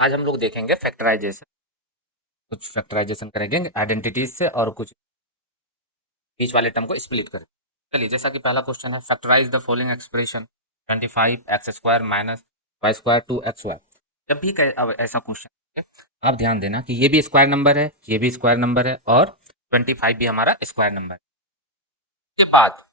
आज हम लोग देखेंगे फैक्टराइजेशन। कुछ फैक्टराइजेशन करेंगे आइडेंटिटीज से और कुछ बीच वाले टर्म को स्प्लिट करें। चलिए, जैसा कि पहला क्वेश्चन है, factorise the following expression 25x² minus y² 2xy। जब भी अब ऐसा क्वेश्चन है, आप ध्यान देना कि ये भी स्क्वायर नंबर है, ये भी स्क्वायर नंबर है और 25 भी हमारा स्क्वायर नंबर है। उसके बाद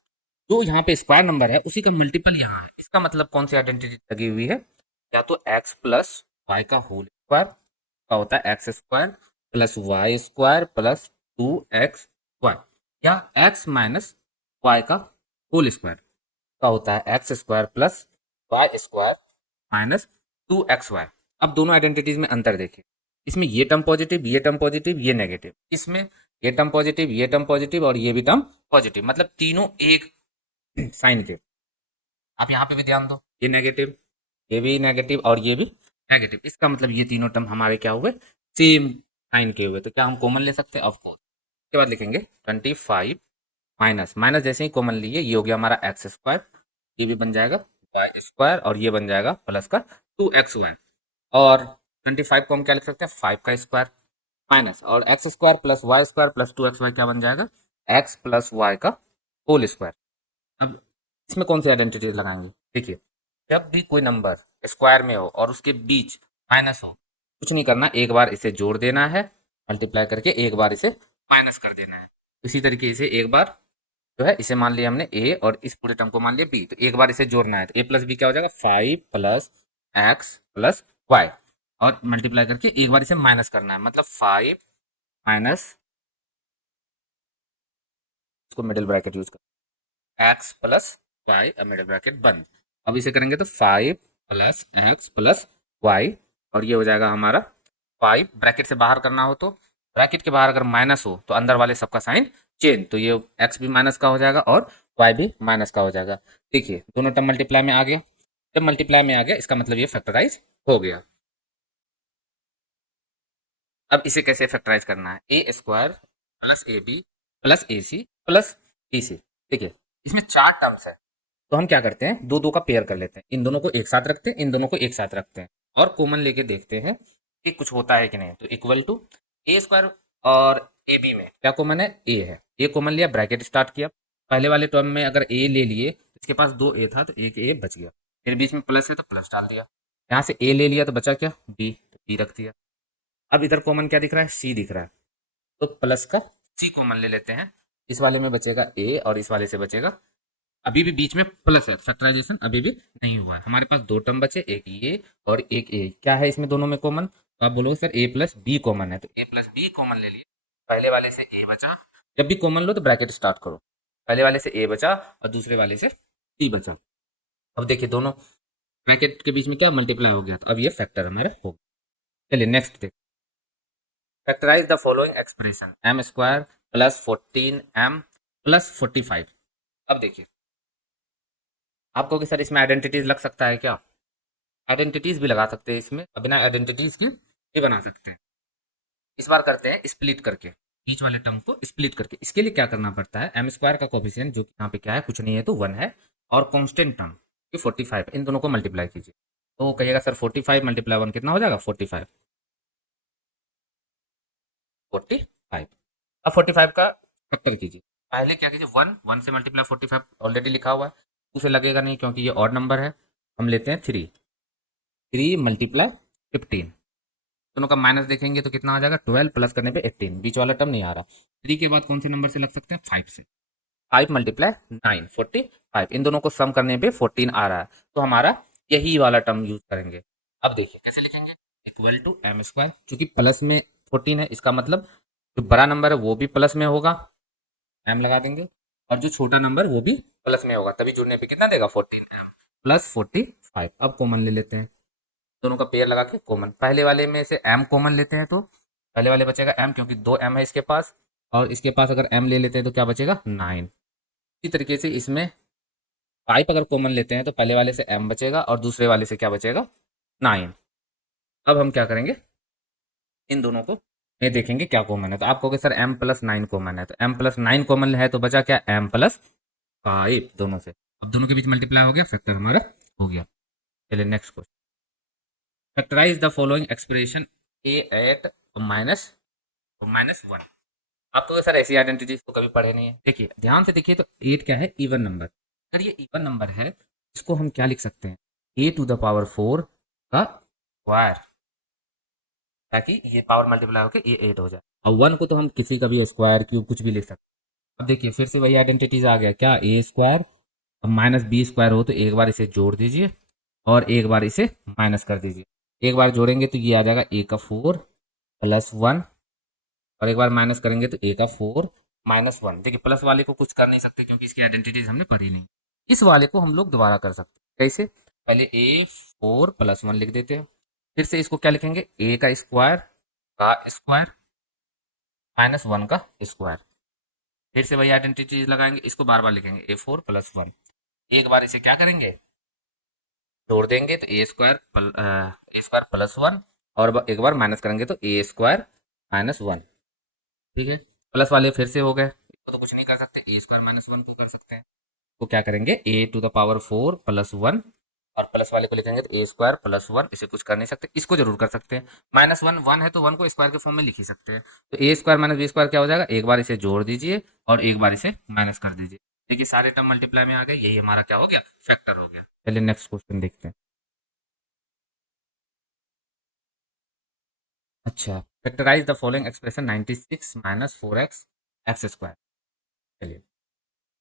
जो यहाँ पे स्क्वायर नंबर है उसी का मल्टीपल यहाँ है। इसका मतलब कौन सी आइडेंटिटी लगी हुई है? या तो x प्लस वाई का होल स्क्वायर का होता है x square plus y square plus 2x² या x माइनस वाई का होल स्क्वायर का होता है x square plus y square minus 2xy। अब दोनों आइडेंटिटीज में अंतर देखिए। इसमें ये टर्म पॉजिटिव, ये टर्म पॉजिटिव, ये नेगेटिव। इसमें ये टर्म पॉजिटिव, ये टर्म पॉजिटिव और ये भी टर्म पॉजिटिव, मतलब तीनों एक साइन के। आप यहाँ पे भी ध्यान दो, ये नेगेटिव, ये भी नेगेटिव और ये भी नेगेटिव। इसका मतलब ये तीनों टर्म हमारे क्या हुए? सेम साइन के हुए। तो क्या हम कॉमन ले सकते हैं? Of course. उसके बाद लिखेंगे 25 माइनस माइनस, जैसे ही कॉमन लिए ये हो गया हमारा एक्स स्क्वायर, ये भी बन जाएगा वाई स्क्वायर और ये बन जाएगा प्लस का 2xy। और 25 को हम क्या लिख सकते हैं? 5 का स्क्वायर माइनस और x square plus y square plus 2xy क्या बन जाएगा? एक्स प्लस वाई का होल स्क्वायर। अब इसमें कौन सी आइडेंटिटी लगाएंगे? देखिए, जब भी कोई नंबर स्क्वायर में हो और उसके बीच माइनस हो, कुछ नहीं करना, एक बार इसे जोड़ देना है मल्टीप्लाई करके, एक बार इसे माइनस कर देना है। इसी तरीके से एक बार जो है, इसे मान लिया हमने ए और इस पूरे टर्म को मान लिया बी, तो एक बार इसे जोड़ना है। तो ए प्लस बी क्या हो जाएगा? 5 प्लस एक्स प्लस वाई, और मल्टीप्लाई करके एक बार इसे माइनस करना है, मतलब 5 माइनस, इसको मिडिल ब्रैकेट यूज कर, x plus y, middle bracket बंद। अब इसे करेंगे तो 5 प्लस एक्स प्लस वाई, और ये हो जाएगा हमारा 5। ब्रैकेट से बाहर करना हो तो ब्रैकेट के बाहर अगर माइनस हो तो अंदर वाले सबका साइन चेंज, तो ये एक्स भी माइनस का हो जाएगा और वाई भी माइनस का हो जाएगा। देखिए, दोनों टर्म मल्टीप्लाई में आ गया। जब मल्टीप्लाई में आ गया इसका मतलब ये फैक्टराइज हो गया। अब इसे कैसे फैक्टराइज करना है? A square plus A B plus A C plus E C. देखिए, इसमें चार टर्म्स है, तो हम क्या करते हैं, दो दो का पेयर कर लेते हैं। इन दोनों को एक साथ रखते हैं, इन दोनों को एक साथ रखते हैं और कॉमन लेके देखते हैं कि कुछ होता है कि नहीं। तो इक्वल टू ए स्क्वायर और ए बी में क्या कॉमन है? ए है। ए कॉमन लिया, ब्रैकेट स्टार्ट किया। पहले वाले टर्म में अगर ए ले लिए, इसके पास दो ए था तो एक ए बच गया, फिर बीच में प्लस है तो प्लस डाल दिया। यहाँ से ए ले लिया तो बचा क्या? बी, तो बी रख दिया। अब इधर कॉमन क्या दिख रहा है? सी दिख रहा है, तो प्लस का सी कॉमन ले लेते हैं। इस वाले में बचेगा ए और इस वाले से बचेगा, अभी भी बीच में प्लस है, फैक्टराइजेशन अभी भी नहीं हुआ है। हमारे पास दो टर्म बचे, एक ये और एक ए। क्या है इसमें दोनों में कॉमन? तो आप बोलोगे सर ए प्लस बी कॉमन है, तो ए प्लस बी कॉमन ले लिए। पहले वाले से ए बचा, जब भी कॉमन लो तो ब्रैकेट स्टार्ट करो। पहले वाले से ए बचा और दूसरे वाले से सी बचा। अब देखिए, दोनों ब्रैकेट के बीच में क्या मल्टीप्लाई हो गया, तो अब ये फैक्टर हमारे हो गया। चलिए नेक्स्ट देखिए, factorise the following expression m square plus 14m plus 45। अब देखिए, आपको कि सर इसमें आइडेंटिटीज लग सकता है क्या? आइडेंटिटीज भी लगा सकते हैं इसमें, और बिना आइडेंटिटीज के भी बना सकते हैं। इस बार करते हैं स्प्लिट करके, बीच वाले टर्म को स्प्लिट करके। इसके लिए क्या करना पड़ता है, एम स्क्वायर का कोफिशिएंट जो कि यहाँ पे क्या है, कुछ नहीं है तो 1 है, और कांस्टेंट टर्म जो 45, इन दोनों को मल्टीप्लाई कीजिए। तो कहिएगा सर 45 मल्टीप्लाई 1 कितना हो जाएगा? 45, 45। अब 45 का फैक्टर कीजिए। पहले क्या कीजिए, 1, 1 से मल्टीप्लाई 45 ऑलरेडी लिखा हुआ है, उसे लगेगा नहीं क्योंकि ये ऑड नंबर है। हम लेते हैं 3, 3 मल्टीप्लाई 15, दोनों का माइनस देखेंगे तो कितना आ जाएगा? 12 प्लस करने पे 18, बीच वाला टर्म नहीं आ रहा। 3 के बाद कौन से नंबर से लग सकते हैं? 5 से। 5 मल्टीप्लाई 9, 45, इन दोनों को सम करने पे 14 आ रहा है, तो हमारा यही वाला टर्म यूज करेंगे। अब देखिए कैसे लिखेंगे, इक्वल टू एम स्क्वायर, चूंकि प्लस में 14 है, इसका मतलब जो बड़ा नंबर है वो भी प्लस में होगा, एम लगा देंगे, और जो छोटा नंबर वो भी प्लस में होगा, तभी जुड़ने पे कितना देगा? 14m plus 45। अब कॉमन ले लेते हैं, दोनों का पेयर लगा के कॉमन। पहले वाले में से m कॉमन लेते हैं तो पहले वाले बचेगा m, क्योंकि 2m है इसके पास, और इसके पास अगर m ले लेते हैं तो क्या बचेगा? 9। इसी तरीके से इसमें 5 अगर कॉमन लेते हैं तो पहले वाले से m बचेगा और दूसरे वाले से क्या बचेगा? 9। अब हम क्या करेंगे, इन दोनों को में देखेंगे क्या कॉमन है। तो आप कहोगे सर m प्लस 9 कॉमन है, तो m प्लस 9 कॉमन है तो बचा क्या? m प्लस 5 दोनों से। अब दोनों के बीच मल्टीप्लाई हो गया, फैक्टर हमारा हो गया। चलिए next question, factorise the following expression A8 minus minus one. आपको तो सर ऐसी आइडेंटिटीज तो कभी पढ़े नहीं है। देखिए ध्यान से देखिए, तो 8 क्या है, इवन नंबर। अगर ये इवन नंबर है, इसको हम क्या लिख सकते हैं, A⁴ का स्क्वायर, ताकि ये पावर मल्टीप्लाई होकर ये 8 हो जाए। और 1 को तो हम किसी का भी स्क्वायर क्यूब कुछ भी लिख सकते हैं। अब देखिए फिर से वही आइडेंटिटीज आ गया, क्या A², अब माइनस B² हो तो एक बार इसे जोड़ दीजिए और एक बार इसे माइनस कर दीजिए। एक बार जोड़ेंगे तो ये आ जाएगा A⁴ प्लस 1, और एक बार माइनस करेंगे तो A⁴ माइनस 1। देखिए प्लस वाले को कुछ कर नहीं सकते क्योंकि इसकी आइडेंटिटीज हमने पढ़ी नहीं। इस वाले को हम लोग दोबारा कर सकते हैं। कैसे, पहले A⁴ प्लस 1 लिख देते हैं, फिर से इसको क्या लिखेंगे, A का स्क्वायर माइनस 1 का स्क्वायर, फिर से वही आइडेंटिटीज लगाएंगे, इसको बार बार लिखेंगे A⁴ प्लस 1। एक बार इसे क्या करेंगे, जोड़ देंगे तो A² प्लस 1, और एक बार माइनस करेंगे तो A² माइनस 1। ठीक है, प्लस वाले फिर से हो गए, इसको तो कुछ नहीं कर सकते, A² माइनस 1 को कर सकते हैं। तो क्या करेंगे, A⁴ प्लस 1, और प्लस वाले को लिखेंगे तो A² प्लस 1। इसे कुछ कर नहीं सकते, इसको जरूर कर सकते हैं। माइनस 1 1 है तो 1 को स्क्वायर के फॉर्म में लिख ही सकते हैं। तो A² माइनस B² क्या हो जाएगा, एक बार इसे जोड़ दीजिए और एक बार इसे माइनस कर दीजिए। देखिए सारे टर्म मल्टीप्लाई में आ गए, यही हमारा क्या हो गया, फैक्टर हो गया। चलिए नेक्स्ट क्वेश्चन देखते हैं। अच्छा, factorise the following expression 96 minus 4x x square. चलिए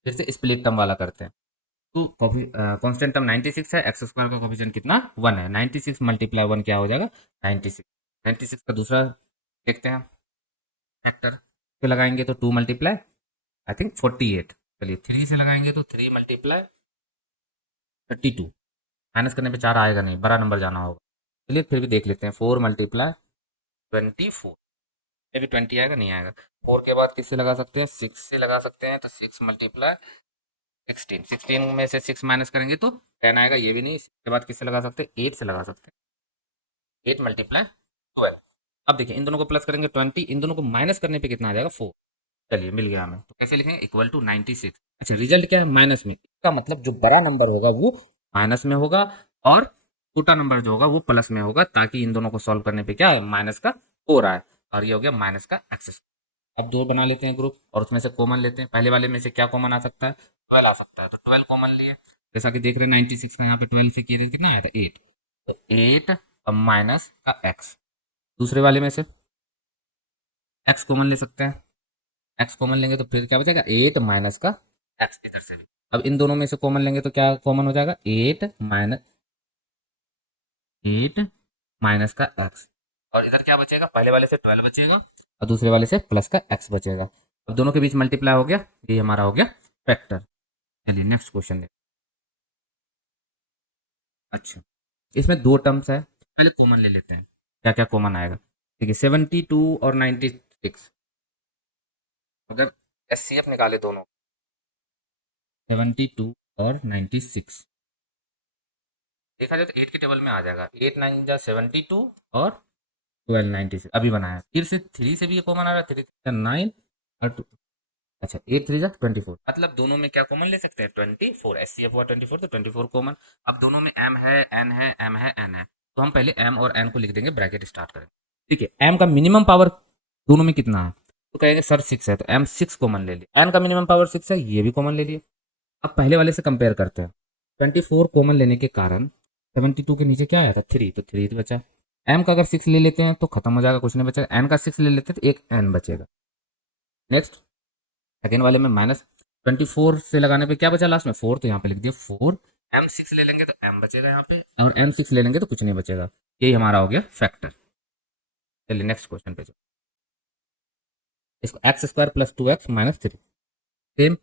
फिर से स्प्लिट टर्म वाला करते हैं। तो कांस्टेंट टर्म 96 है, एक्स स्क्वायर का कोफिशिएंट कितना, 1 है। 96 मल्टीप्लाई 1 क्या हो जाएगा, 96। 96 का दूसरा देखते हैं फैक्टर, तो लगाएंगे तो 2 मल्टीप्लाई आई थिंक 48। चलिए 3 से लगाएंगे तो 3 मल्टीप्लाई 32। माइनस करने पे 4 आएगा नहीं, बड़ा नंबर जाना होगा। चलिए फिर भी देख लेते हैं, 4 मल्टीप्लाई 24, ये भी 20 आएगा, नहीं आएगा। 4 के बाद किससे लगा सकते हैं, 6 से लगा सकते हैं, तो 6 मल्टीप्लाई 16। 16 में से 6 माइनस करेंगे तो 10 आएगा, ये भी नहीं। इसके बाद किससे लगा सकते हैं, 8 से लगा सकते हैं, 8 मल्टीप्लाई 12। अब देखिए इन दोनों को प्लस करेंगे 20, इन दोनों को माइनस करने पे कितना आ जाएगा, 4। चलिए मिल गया हमें, तो कैसे लिखेंगे, इक्वल टू 96। अच्छा रिजल्ट क्या है, माइनस में, इसका मतलब जो बड़ा नंबर होगा वो माइनस में होगा और छोटा नंबर जो होगा वो प्लस में होगा, ताकि इन दोनों को सॉल्व करने पे क्या है, माइनस का 4 आए, और ये हो गया माइनस का एक्सेस। अब दो बना लेते हैं ग्रुप और उसमें से कॉमन लेते हैं। पहले वाले में से क्या कॉमन आ सकता है, 12 आ सकता है, तो 12 कॉमन लिए। जैसा कि देख रहे हैं 96 का यहाँ पे 12 से किए थे कितना आया था, 8। तो 8 अब माइनस का एक्स, दूसरे वाले में से एक्स कॉमन ले सकते हैं। एक्स कॉमन लेंगे तो फिर क्या बचेगा, 8 माइनस का एक्स, इधर से भी। अब इन दोनों में से कॉमन लेंगे तो क्या कॉमन हो जाएगा, 8 माइनस का एक्स, और इधर क्या बचेगा, पहले वाले से 12 बचेगा और दूसरे वाले से प्लस का एक्स बचेगा। अब दोनों के बीच मल्टीप्लाई हो गया, ये हमारा हो गया फैक्टर। चलिए नेक्स्ट क्वेश्चन देखते। अच्छा, इसमें दो टर्म्स है, पहले कॉमन ले लेते हैं, क्या क्या कॉमन आएगा। ठीक है, 72 और 96, अगर एचसीएफ निकाले दोनों, 72 और 96 देखा जाए तो 8 के टेबल में आ जाएगा। 8 9 जा 72 और 12 96 अभी बनाया। फिर से 3 से भी ये कॉमन आ रहा है, 3 9 और 2, अच्छा 8 3 जा 24, मतलब दोनों में क्या कॉमन ले सकते हैं, 24। एचसीएफ हुआ 24 तो 24 कॉमन। अब दोनों में एम है, एन है, एम है, एन है, तो हम पहले एम और एन को लिख देंगे, ब्रैकेट स्टार्ट करेंगे। ठीक है, एम का मिनिमम पावर दोनों में कितना है, तो कहेंगे सर 6 है, तो एम 6 कॉमन ले लिया। एन का मिनिमम पावर 6 है, ये भी कॉमन ले लिए। अब पहले वाले से कंपेयर करते हैं, 24 कॉमन लेने के कारण 72 के नीचे क्या आया था, 3, तो 3 बचा। एम का अगर 6 ले लेते हैं तो खत्म हो जाएगा, कुछ नहीं बचेगा। एन का 6 ले लेते हैं तो एक एन बचेगा। नेक्स्ट सेकेंड वाले में माइनस 24 से लगाने पे क्या बचा लास्ट में, 4, तो यहाँ पे लिख दिया 4। एम 6 ले लेंगे तो एम बचेगा यहाँ पे, और एन 6 ले लेंगे तो कुछ नहीं बचेगा। यही हमारा हो गया फैक्टर। चलिए नेक्स्ट क्वेश्चन पे चलो। इसको x² plus 2x minus 3, same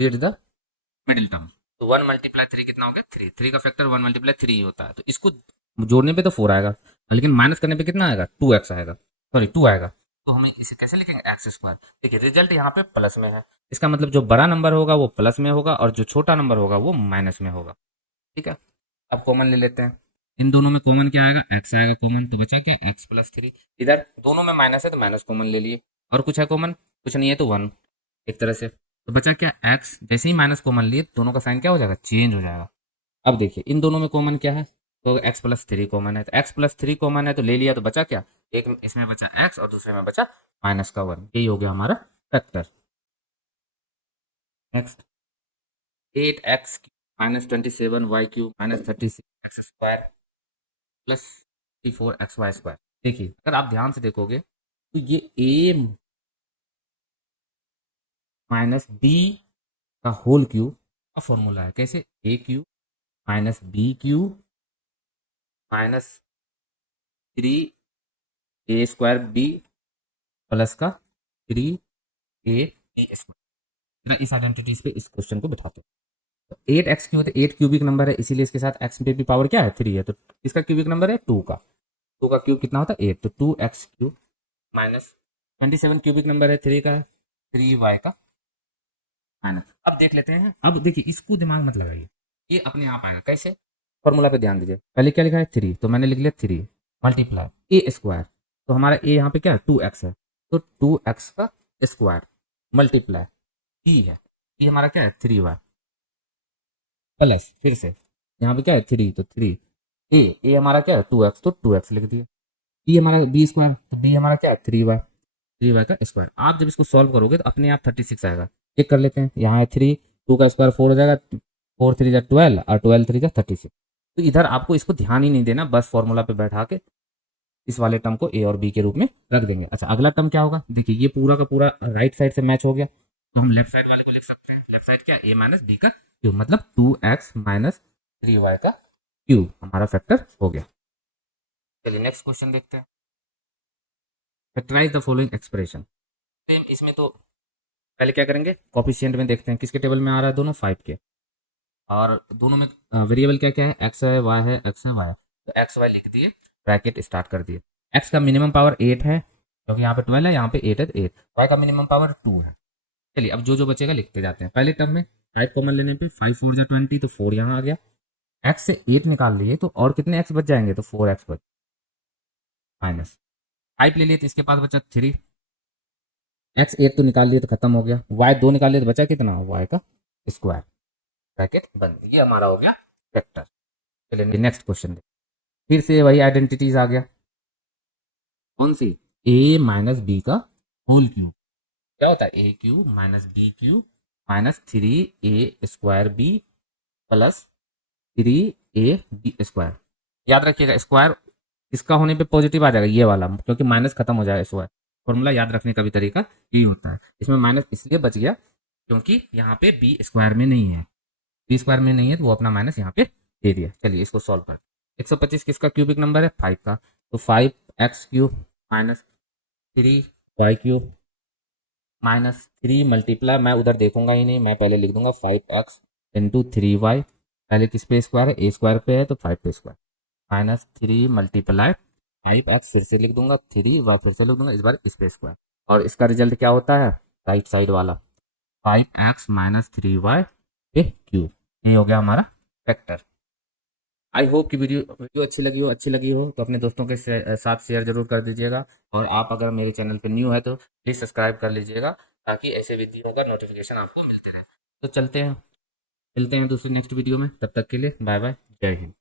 read the middle term. तो 1 मल्टीप्लाई 3 कितना हो गया, 3। 3 का फैक्टर 1 मल्टीप्लाई 3 ही होता है, तो इसको जोड़ने पे तो 4 आएगा, लेकिन माइनस करने पे कितना आएगा, 2x आएगा, सॉरी 2 आएगा। तो हमें इसे कैसे लिखेंगे, x²। देखिए रिजल्ट यहाँ पे प्लस में है, इसका मतलब जो बड़ा नंबर होगा वो प्लस में होगा और जो छोटा नंबर होगा वो माइनस में होगा। ठीक है, अब कॉमन ले लेते हैं। इन दोनों में कॉमन क्या आएगा, x आएगा कॉमन, तो बचा क्या, x प्लस 3। इधर दोनों में माइनस है तो माइनस कॉमन ले लिए, और कुछ है कॉमन, कुछ नहीं है तो 1 एक तरह से। तो बचा क्या, x, जैसे ही माइनस कॉमन लिए दोनों का साइन क्या हो जाएगा, चेंज हो जाएगा। अब देखिए इन दोनों में कॉमन क्या है, तो x प्लस थ्री कॉमन है, तो x प्लस थ्री कॉमन है तो ले लिया, तो बचा क्या, एक इसमें बचा x और दूसरे में बचा माइनस का वन, यही हो गया हमारा factor. Next 8x minus 27y³ minus 36x² plus 34xy²। देखिए अगर आप ध्यान से देखोगे तो ये a माइनस बी का होल क्यूब का फॉर्मूला है। कैसे, a³ minus b³ minus 3a² b plus का 3ab²। इस आइडेंटिटीज पे इस क्वेश्चन को बिठाते हैं। तो 8x³ तो 8 क्यूबिक नंबर है, इसीलिए इसके साथ x पे भी पावर क्या है, 3 है, तो इसका क्यूबिक नंबर है 2 का, 2 का क्यूब कितना होता है 8, तो 2x³ माइनस 27 क्यूबिक नंबर है 3 का, 3y का माइनस। अब देख लेते हैं, अब देखिए इसको दिमाग मत लगाइए, ये अपने आप आएगा। कैसे, फॉर्मूला पे ध्यान दीजिए, पहले क्या लिखा है 3, तो मैंने लिख लिया 3 मल्टीप्लाई a², तो हमारा a यहाँ पे क्या है 2x है, तो 2x का स्क्वायर मल्टीप्लाई b है, b हमारा क्या है 3y प्लस फिर से यहाँ पे क्या है 3, तो 3 a हमारा क्या है 2x, तो 2x लिख दिया, b हमारा b², तो b हमारा क्या है 3y का स्क्वायर। आप जब इसको सॉल्व करोगे तो अपने आप 36 आएगा। चेक कर लेते हैं, यहाँ है 3, 2 का स्क्वायर 4 हो जाएगा, 4 3 जा 12 और 12 3 जा 36। तो इधर आपको इसको ध्यान ही नहीं देना, बस फॉर्मूला पे बैठा के इस वाले टर्म को ए और बी के रूप में रख देंगे। अच्छा अगला टर्म क्या होगा, देखिए ये पूरा का पूरा राइट साइड से मैच हो गया, तो हम लेफ्ट साइड वाले को लिख सकते हैं। लेफ्ट साइड क्या, a माइनस बी का क्यूब, मतलब 2x माइनस 3y का क्यूब हमारा फैक्टर हो गया। चलिए नेक्स्ट क्वेश्चन देखते हैं। Factorise the following expression. Same इसमें तो पहले क्या करेंगे, कोफिशिएंट में देखते हैं किसके टेबल में आ रहा है, दोनों 5 के, और दोनों में वेरिएबल क्या क्या है, एक्स है वाई है, एक्स है वाई है, तो एक्स वाई लिख दिए, ब्रैकेट स्टार्ट कर दिए। एक्स का मिनिमम पावर 8 है, क्योंकि यहाँ पे 12 है, यहाँ पे 8 है, तो 8, वाई का मिनिमम पावर 2 है। चलिए अब जो जो बचेगा लिखते जाते हैं। पहले टर्म में 5 कॉमन लेने पे 5 4 जा 20, तो 4 यहाँ आ गया, एक्स से 8 निकाल लिए तो और कितने एक्स बच जाएंगे, तो 4x बच, माइनस 5 ले लिए तो इसके पास बचा 3, एक्स 8 तो निकाल लिए तो खत्म हो गया, वाई 2 निकाल लिए तो बचा कितना, वाई का स्क्वायर, ब्रैकेट बंद। ये हमारा हो गया वेक्टर। चलिए नेक्स्ट क्वेश्चन, फिर से वही आइडेंटिटीज आ गया, कौन सी, a माइनस बी का होल क्यूब, क्या होता है a³ minus b³ minus 3a²b plus 3ab²। याद रखिएगा स्क्वायर इसका होने पे पॉजिटिव आ जाएगा ये वाला, क्योंकि माइनस खत्म हो जाएगा स्क्वायर। फॉर्मूला याद रखने का भी तरीका यही होता है। इसमें माइनस इसलिए बच गया क्योंकि यहाँ पे b² में नहीं है, b² में नहीं है तो वो अपना माइनस यहाँ पे दे दिया। चलिए इसको सॉल्व करते हैं। 125 किसका क्यूबिक नंबर है, 5 का, तो 5x³ minus 3y³ minus 3 multiply, मैं उधर देखूंगा ही नहीं, मैं पहले लिख दूंगा 5x इंटू 3y, पहले किस पे स्क्वायर है, a² पे है तो 5 पे स्क्वायर, माइनस 3 मल्टीप्लाई 5x फिर से लिख दूंगा, 3y फिर से लिख दूंगा, इस बार इस पे स्क्वायर, और इसका रिजल्ट क्या होता है राइट साइड वाला 5x माइनस 3y पे क्यूब। ये हो गया हमारा फैक्टर। आई होप कि वीडियो अच्छी लगी हो तो अपने दोस्तों के साथ शेयर जरूर कर दीजिएगा, और आप अगर मेरे चैनल पे न्यू है तो प्लीज़ सब्सक्राइब कर लीजिएगा, ताकि ऐसे वीडियो का नोटिफिकेशन आपको मिलते रहे। तो चलते हैं, मिलते हैं दूसरी नेक्स्ट वीडियो में, तब तक के लिए बाय बाय, जय हिंद।